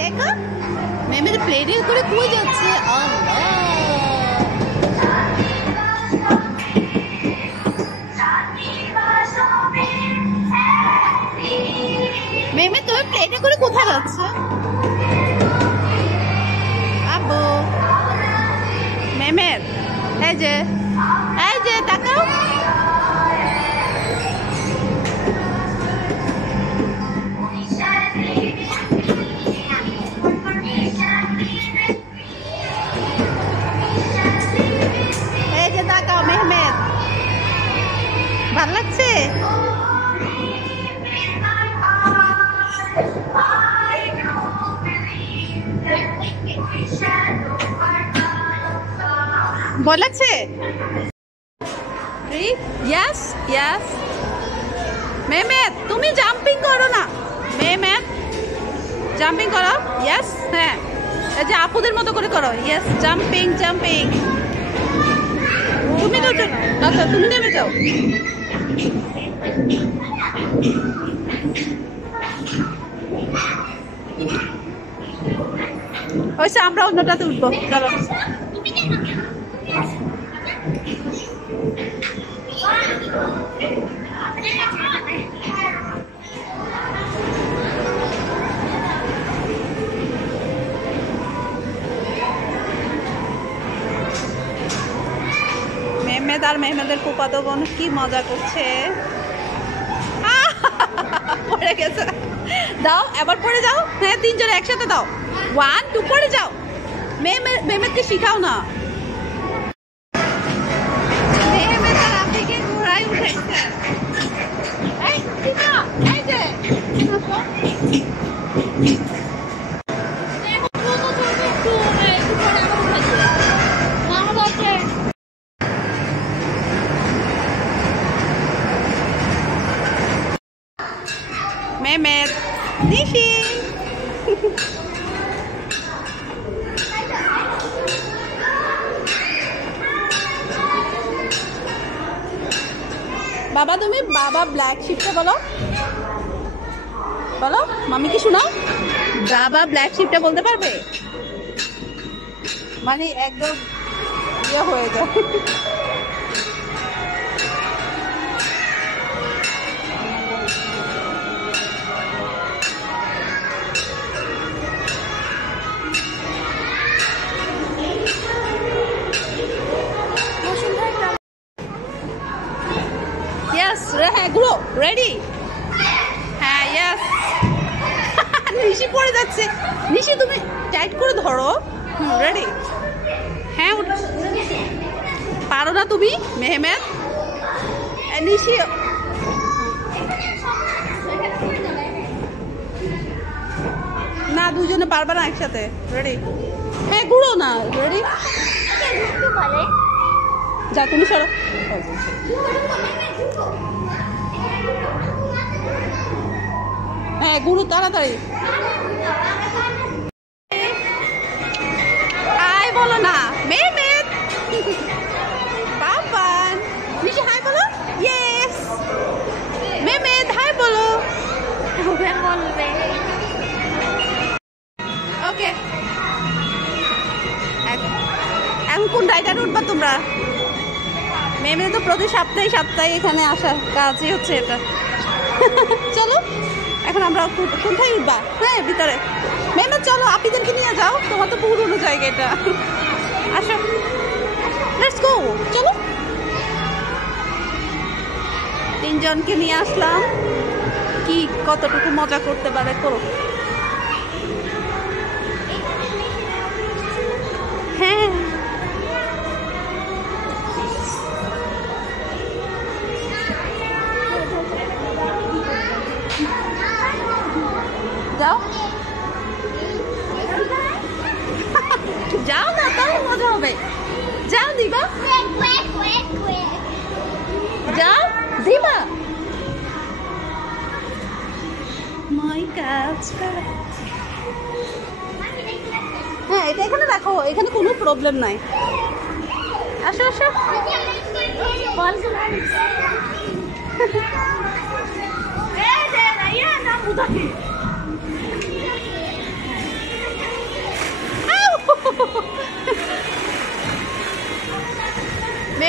দেখো মেমের প্লেটে করে কই যাচ্ছে। আল্লাহ মেমে তুমি প্লেটে করে কোথায় যাচ্ছে? আব্বু মেমের এই যে তাকাও। মেহমেদ ভাল লাগছে? ভয় লাগছে? Yes yes. মেহমেদ তুমি জাম্পিং করো না। মেহমেদ জাম্পিং করো। ইয়েস হ্যাঁ এই যে আপুদের মতো করে করো। Yes jumping jumping. তুমি তো আচ্ছা তুমি নেমে যাও। ওইসে আমরা অন্যটাতে উঠবো। চলো মেহমেদ আর মেহমেদের ফুফাতো বোন কি মজা করছে। পড়ে গেছে। দাও এবার পড়ে যাও। হ্যাঁ তিনজনে একসাথে দাও। 1 2 পড়ে যাও। মেহমেদকে শিখাও না। মেহমেদ আর আপিকে ঘোড়ায় উঠেছে। এই টিনা এই যে মেহমেদ নিশি বাবা তুমি বাবা ব্ল্যাক শিপটা বলো বলো মামি কি শোনাও। বাবা ব্ল্যাক শিপটা বলতে পারবে? মানে একদম ইয়ে হয়ে যায়। হ্যাঁ গুলো রেডি। হ্যাঁ ইয়েস। নিশি পড়ে যাচ্ছে। নিশি তুমি টাইট করে ধরো। রেডি। হ্যাঁ পারো না তুমি মেহমেদ? নিশি না দুজনে পারবে না একসাথে। রেডি। হ্যাঁ ঘুরো না। রেডি যা তুমি সরো। হ্যাঁ গুরু তাড়াতাড়ি। হাই বলো না মেহমেদ। বাবা নিশি হাই বলো। ইয়েস মেহমেদ হাই বলো। ওকে এখন কোন রাইডারে উঠবা তোমরা? মেহমেদ তো প্রতি সপ্তাহে এখানে আসার কাজই হচ্ছে এটা। চলো এখন আমরা কোথায় উঠবা? হ্যাঁ ভিতরে। মেহমেদ চলো আপিদেরকে নিয়ে যাও। তোমার তো পুরনো জায়গা এটা। আসো লেটস গো। চলো তিনজনকে নিয়ে আসলাম। কি কতটুকু মজা করতে পারে করো। হ্যাঁ যাও যাও না তাহলে মজা হবে। যাও দিবা যাও দিবা। মাই কাজ হ্যাঁ এটা এখানে রাখো। এখানে কোনো প্রবলেম নাই। আসো আসো।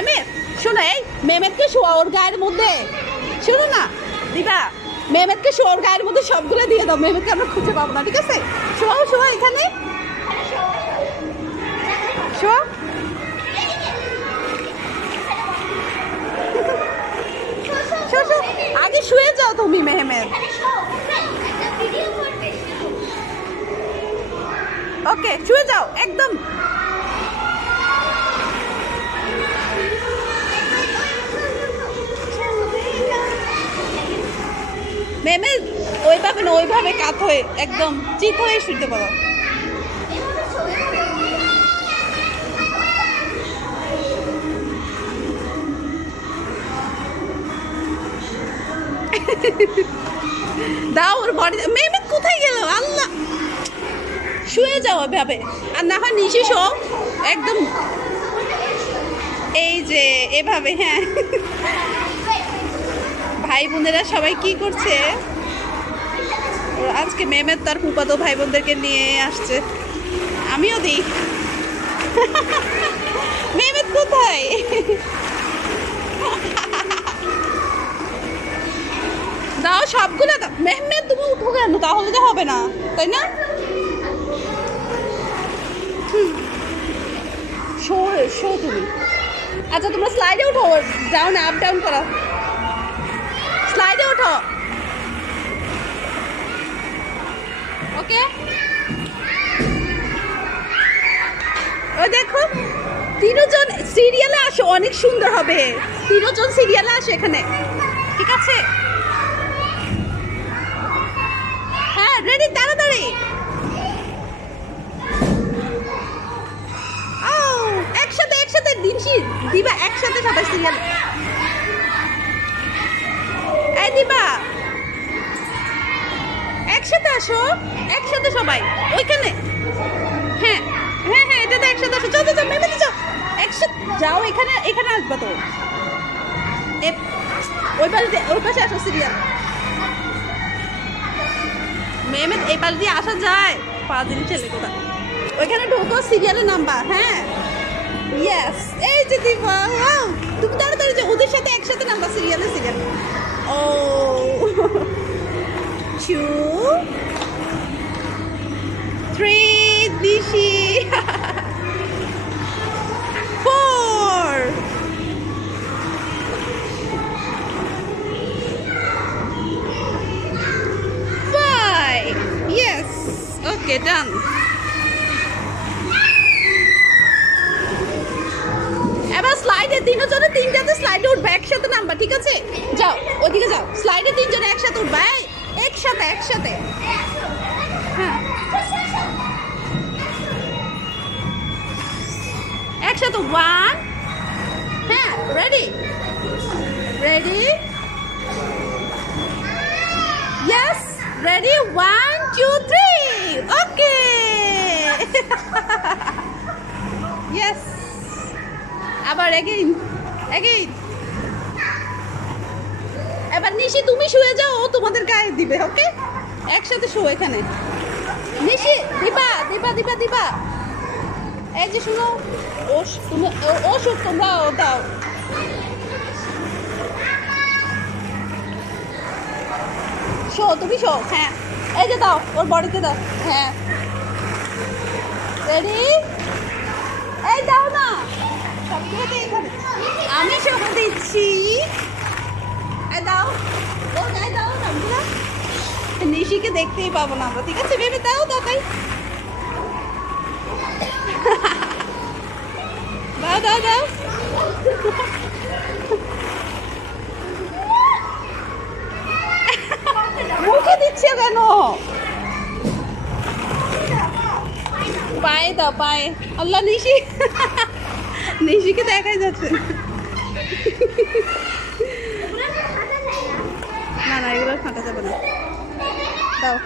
মেমের শোনো, এই মেমেরকে শোয়া ওর গায়ের মধ্যে, শোনো না দিবা, মেমেরকে শোয়া ওর গায়ের মধ্যে সবগুলো দিয়ে দাও, মেমেরকে আমরা খুঁজে পাবো না, ঠিক আছে? শোয়াও শোয়া এখানে শোয়া। আগে শুয়ে যাও তুমি মেহমেদ। ওকে শুয়ে যাও একদম। মেহমেদ ওইভাবে না, ওইভাবে কাত হয়ে একদম চিত হয়ে শুতে পারো। দাও ওর বডি। মেহমেদ কোথায় গেল আল্লাহ? শুয়ে যাও ওইভাবে, আর না হয় নিচে শো একদম, এই যে এভাবে। হ্যাঁ ভাই বোনেরা সবাই কি করছে? আজকে মেহমেদ তার ফুফাতো ভাই বোনদেরকে নিয়ে আসছে, আমিও দিই। মেহমেদ কোথায়? দাও সবগুলো দাও। মেহমেদ তুমি উঠো কেন? তাহলে তো হবে না, তাই না? শো শো তুমি। আচ্ছা তোমরা স্লাইডে উঠো, ডাউন আপ ডাউন করো, স্লাইডে ওঠো। ওকে ও দেখো তিনজন সিরিয়ালে আসো, অনেক সুন্দর হবে। তিনজন সিরিয়ালে আসো এখানে, ঠিক আছে? হ্যাঁ রেডি, তাড়াতাড়ি। একসাথে একসাথে দিনশি দিবা, একসাথে সবাই সিরিয়াল। এই দিবা একসাথে আসো, একসাথে সবাই ওইখানে। হ্যাঁ হ্যাঁ হ্যাঁ এটাতে একসাথে আসো। চল চল মেমে যাও, একসাথে যাও। এখানে এখানে আসবা তো, ওই পাশে ওই পাশে আসো সিরিয়াল। মেহমেদ এই পাশ দিয়ে আসা যায়? পাঁচদিন ছেলে কোথা, ওইখানে ঢোকো, সিরিয়ালের নাম্বার। হ্যাঁ ইয়েস, এই যে দিবা। তুমি তাড়াতাড়ি যে ওদের সাথে একসাথে নাম্বার, সিরিয়ালে সিরিয়াল। ও 2 3 দিশি 4 5 yes okay done। এবার স্লাইডে তিনজনে তিনটাতে স্লাইডে উঠবে, একসাথে নাম্বার, ঠিক আছে? যাও ওদিকে যাও, স্লাইডে তিনজনে একসাথে উঠবে, একসাথে একসাথে। হ্যাঁ একসাথে 1। হ্যাঁ ready ready yes ready 1 2 3 okay yes. আবার এগেইন এগেইন। এবার নিশি তুমি শুয়ে যাও, ও তোমাদের গায়ে দিবে। ওকে একসাথে শো এখানে। নিশি দিবা দিবা দিবা দিবা। এই যে শুনো, ও তুমি ও শুক, তোমরা ও দাও। শো তুমি শো। হ্যাঁ এই যে দাও, ওর বডিতে দাও। হ্যাঁ রেডি, এই দাও না সবগুলোতে এখানে। আমি সব দিচ্ছি, এই দাও ও গায়ে দাও না। নিশিকে দেখতেই পাবো না আমরা, ঠিক আছে? ভেবে দাও দাও তাই দাও দাও দাও। মুখে দিচ্ছে কেন? পায়ে দাও পায়ে। আল্লাহ নিশি নিশিকে দেখাই যাচ্ছে না, না এগুলো ফাটা যাবে না। দাও